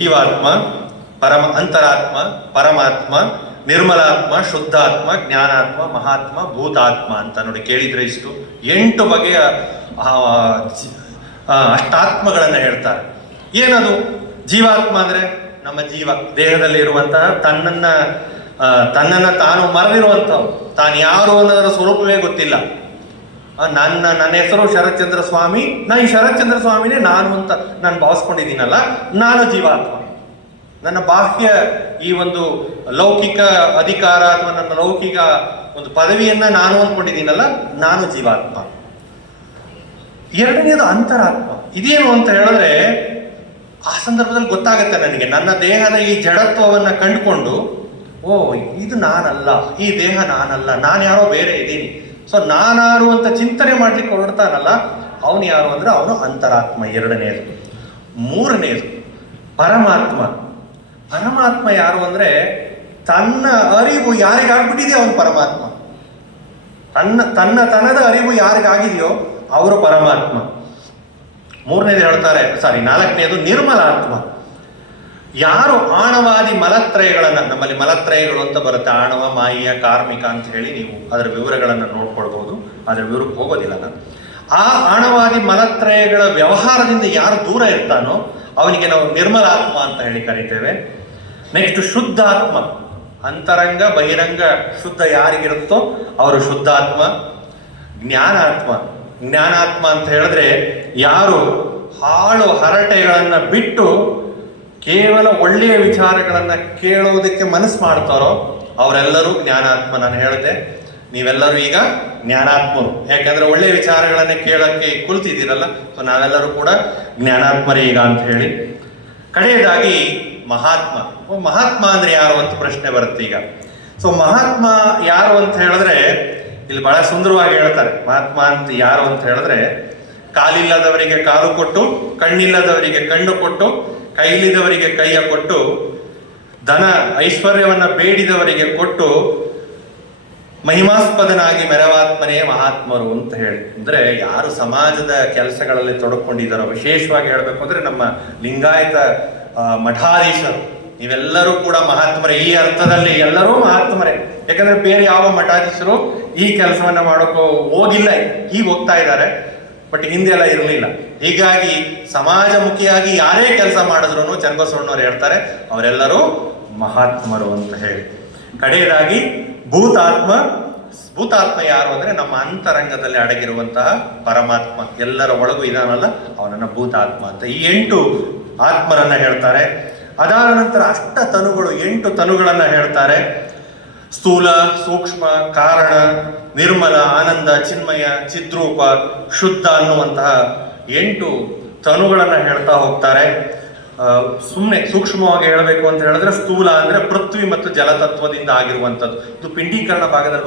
ಜೀವಾತ್ಮ, ಪರಮ ಅಂತರಾತ್ಮ, ಪರಮಾತ್ಮ, ನಿರ್ಮಲಾತ್ಮ, ಶುದ್ಧಾತ್ಮ, ಜ್ಞಾನಾತ್ಮ, ಮಹಾತ್ಮ, ಭೂತಾತ್ಮ ಅಂತ ನೋಡಿ ಕೇಳಿದ್ರೆ ಇಷ್ಟು ಎಂಟು ಬಗೆಯ ಅಷ್ಟಾತ್ಮಗಳನ್ನು ಹೇಳ್ತಾರೆ. ಏನದು? ಜೀವಾತ್ಮ ಅಂದ್ರೆ ನಮ್ಮ ಜೀವ, ದೇಹದಲ್ಲಿ ಇರುವಂತಹ ತನ್ನನ್ನ ತನ್ನನ್ನು ತಾನು ಮರೆದಿರುವಂಥವು ತಾನು ಯಾರು ಅನ್ನೋದರ ಸ್ವರೂಪವೇ ಗೊತ್ತಿಲ್ಲ. ನನ್ನ ನನ್ನ ಹೆಸರು ಶರತ್ಚಂದ್ರ ಸ್ವಾಮಿ. ನಾ ಈ ಶರತ್ಚಂದ್ರ ಸ್ವಾಮಿನೇ ನಾನು ಅಂತ ನಾನು ಭಾವಿಸ್ಕೊಂಡಿದ್ದೀನಲ್ಲ, ನಾನು ಜೀವಾತ್ಮ. ನನ್ನ ಬಾಹ್ಯ ಈ ಒಂದು ಲೌಕಿಕ ಅಧಿಕಾರ ಅಥವಾ ನನ್ನ ಲೌಕಿಕ ಒಂದು ಪದವಿಯನ್ನ ನಾನು ಅಂದ್ಕೊಂಡಿದ್ದೀನಲ್ಲ, ನಾನು ಜೀವಾತ್ಮ. ಎರಡನೇದು ಅಂತರಾತ್ಮ. ಇದೇನು ಅಂತ ಹೇಳಿದ್ರೆ, ಆ ಸಂದರ್ಭದಲ್ಲಿ ಗೊತ್ತಾಗುತ್ತೆ ನನಗೆ. ನನ್ನ ದೇಹದ ಈ ಜಡತ್ವವನ್ನ ಕಂಡುಕೊಂಡು, ಓ, ಇದು ನಾನಲ್ಲ, ಈ ದೇಹ ನಾನಲ್ಲ ನಾನು ಯಾರೋ ಬೇರೆ ಇದ್ದೀನಿ. ಸೊ ನಾನಾರು ಅಂತ ಚಿಂತನೆ ಮಾಡ್ಲಿಕ್ಕೆ ಹೊರಡ್ತಾನಲ್ಲ, ಅವನು ಯಾರು ಅಂದ್ರೆ ಅವನು ಅಂತರಾತ್ಮ, ಎರಡನೇದು. ಮೂರನೇದು, ಪರಮಾತ್ಮ. ಪರಮಾತ್ಮ ಯಾರು ಅಂದ್ರೆ ತನ್ನ ಅರಿವು ಯಾರಿಗಾಗ್ಬಿಟ್ಟಿದೆ ಅವನು ಪರಮಾತ್ಮ. ತನ್ನ ತನ್ನ ತನದ ಅರಿವು ಯಾರಿಗಾಗಿದೆಯೋ ಅವರು ಪರಮಾತ್ಮ. ಮೂರನೇದು ಹೇಳ್ತಾರೆ ಸಾರಿ ನಾಲ್ಕನೇದು ನಿರ್ಮಲಾತ್ಮ. ಯಾರು ಆಣವಾದಿ ಮಲತ್ರಯಗಳನ್ನು ನಮ್ಮಲ್ಲಿ ಮಲತ್ರಯಗಳು ಅಂತ ಬರುತ್ತೆ. ಆಣವ, ಮಾಯಿಯ, ಕಾರ್ಮಿಕ ಅಂತ ಹೇಳಿ ನೀವು ಅದರ ವಿವರಗಳನ್ನು ನೋಡ್ಕೊಳ್ಬಹುದು ಅದರ ವಿವರಕ್ಕೆ ಹೋಗೋದಿಲ್ಲ ನಾನು. ಆ ಆಣವಾದಿ ಮಲತ್ರಯಗಳ ವ್ಯವಹಾರದಿಂದ ಯಾರು ದೂರ ಇರ್ತಾನೋ ಅವನಿಗೆ ನಾವು ನಿರ್ಮಲಾತ್ಮ ಅಂತ ಹೇಳಿ ಕರಿತೇವೆ. ನೆಕ್ಸ್ಟ್ ಶುದ್ಧಾತ್ಮ. ಅಂತರಂಗ, ಬಹಿರಂಗ ಶುದ್ಧ ಯಾರಿಗಿರುತ್ತೋ ಅವರು ಶುದ್ಧಾತ್ಮ, ಜ್ಞಾನಾತ್ಮ. ಜ್ಞಾನಾತ್ಮ ಅಂತ ಹೇಳಿದ್ರೆ ಯಾರು ಹಾಳು ಹರಟೆಗಳನ್ನು ಬಿಟ್ಟು ಕೇವಲ ಒಳ್ಳೆಯ ವಿಚಾರಗಳನ್ನು ಕೇಳೋದಕ್ಕೆ ಮನಸ್ಸು ಮಾಡ್ತಾರೋ ಅವರೆಲ್ಲರೂ ಜ್ಞಾನಾತ್ಮ ನಾನು ಹೇಳಿದೆ. ನೀವೆಲ್ಲರೂ ಈಗ ಜ್ಞಾನಾತ್ಮರು. ಯಾಕೆಂದ್ರೆ ಒಳ್ಳೆಯ ವಿಚಾರಗಳನ್ನ ಕೇಳಕ್ಕೆ ಕುಳಿತಿದ್ದೀರಲ್ಲ, ಸೊ ನಾವೆಲ್ಲರೂ ಕೂಡ ಜ್ಞಾನಾತ್ಮರೇ ಈಗ ಅಂತ ಹೇಳಿ. ಕಡೆಯದಾಗಿ ಮಹಾತ್ಮ. ಮಹಾತ್ಮ ಅಂದ್ರೆ ಯಾರು ಅಂತ ಪ್ರಶ್ನೆ ಬರುತ್ತೆ ಈಗ. ಸೊ, ಮಹಾತ್ಮ ಯಾರು ಅಂತ ಹೇಳಿದ್ರೆ, ಇಲ್ಲಿ ಬಹಳ ಸುಂದರವಾಗಿ ಹೇಳ್ತಾರೆ. ಮಹಾತ್ಮ ಅಂತ ಯಾರು ಅಂತ ಹೇಳಿದ್ರೆ ಕಾಲಿಲ್ಲದವರಿಗೆ ಕಾಲು ಕೊಟ್ಟು, ಕಣ್ಣಿಲ್ಲದವರಿಗೆ ಕಣ್ಣು ಕೊಟ್ಟು, ಕೈಲಿದವರಿಗೆ ಕೈಯ ಕೊಟ್ಟು, ಧನ ಐಶ್ವರ್ಯವನ್ನು ಬೇಡಿದವರಿಗೆ ಕೊಟ್ಟು ಮಹಿಮಾಸ್ಪದನಾಗಿ ಮೆರವಾತ್ಮನೇ ಮಹಾತ್ಮರು ಅಂತ ಹೇಳಿ. ಅಂದ್ರೆ ಯಾರು ಸಮಾಜದ ಕೆಲಸಗಳಲ್ಲಿ ತೊಡಕೊಂಡಿದ್ದಾರೋ, ವಿಶೇಷವಾಗಿ ಹೇಳಬೇಕು ಅಂದ್ರೆ ನಮ್ಮ ಲಿಂಗಾಯತ ಮಠಾಧೀಶರು. ನೀವೆಲ್ಲರೂ ಕೂಡ ಮಹಾತ್ಮರೇ. ಈ ಅರ್ಥದಲ್ಲಿ ಎಲ್ಲರೂ ಮಹಾತ್ಮರೇ. ಯಾಕಂದ್ರೆ ಬೇರೆ ಯಾವ ಮಠಾಧೀಶರು ಈ ಕೆಲಸವನ್ನ ಮಾಡೋಕೆ ಹೋಗಿಲ್ಲ, ಈಗ ಹೋಗ್ತಾ ಇದ್ದಾರೆ. ಬಟ್ ಹಿಂದೆ ಎಲ್ಲ ಇರಲಿಲ್ಲ. ಹೀಗಾಗಿ ಸಮಾಜಮುಖಿಯಾಗಿ ಯಾರೇ ಕೆಲಸ ಮಾಡಿದ್ರು ಚನ್ನಬಸವಣ್ಣವ್ರು ಹೇಳ್ತಾರೆ, ಅವರೆಲ್ಲರೂ ಮಹಾತ್ಮರು ಅಂತ ಹೇಳಿ. ಕಡೆಯದಾಗಿ ಭೂತಾತ್ಮ ಭೂತಾತ್ಮ ಯಾರು ಅಂದ್ರೆ ನಮ್ಮ ಅಂತರಂಗದಲ್ಲಿ ಅಡಗಿರುವಂತಹ ಪರಮಾತ್ಮ. ಎಲ್ಲರ ಒಳಗೂ ಇದಾನಲ್ಲ, ಅವನನ್ನ ಭೂತಾತ್ಮ ಅಂತ. ಈ ಎಂಟು ಆತ್ಮರನ್ನ ಹೇಳ್ತಾರೆ. ಅದಾದ ನಂತರ ಅಷ್ಟ ತನುಗಳು, ಎಂಟು ತನುಗಳನ್ನ ಹೇಳ್ತಾರೆ. ಸ್ಥೂಲ, ಸೂಕ್ಷ್ಮ, ಕಾರಣ, ನಿರ್ಮಲ, ಆನಂದ, ಚಿನ್ಮಯ, ಚಿದ್ರೂಪ, ಶುದ್ಧ ಅನ್ನುವಂತಹ ಎಂಟು ತನುಗಳನ್ನು ಹೇಳ್ತಾ ಹೋಗ್ತಾರೆ ಸುಮ್ಮನೆ ಸೂಕ್ಷ್ಮವಾಗಿ ಹೇಳಬೇಕು ಅಂತ ಹೇಳಿದ್ರೆ ಸ್ಥೂಲ ಅಂದ್ರೆ ಪೃಥ್ವಿ ಮತ್ತು ಜಲತತ್ವದಿಂದ ಆಗಿರುವಂಥದ್ದು ಇದು ಪಿಂಡೀಕರಣ ಭಾಗದಲ್ಲಿ.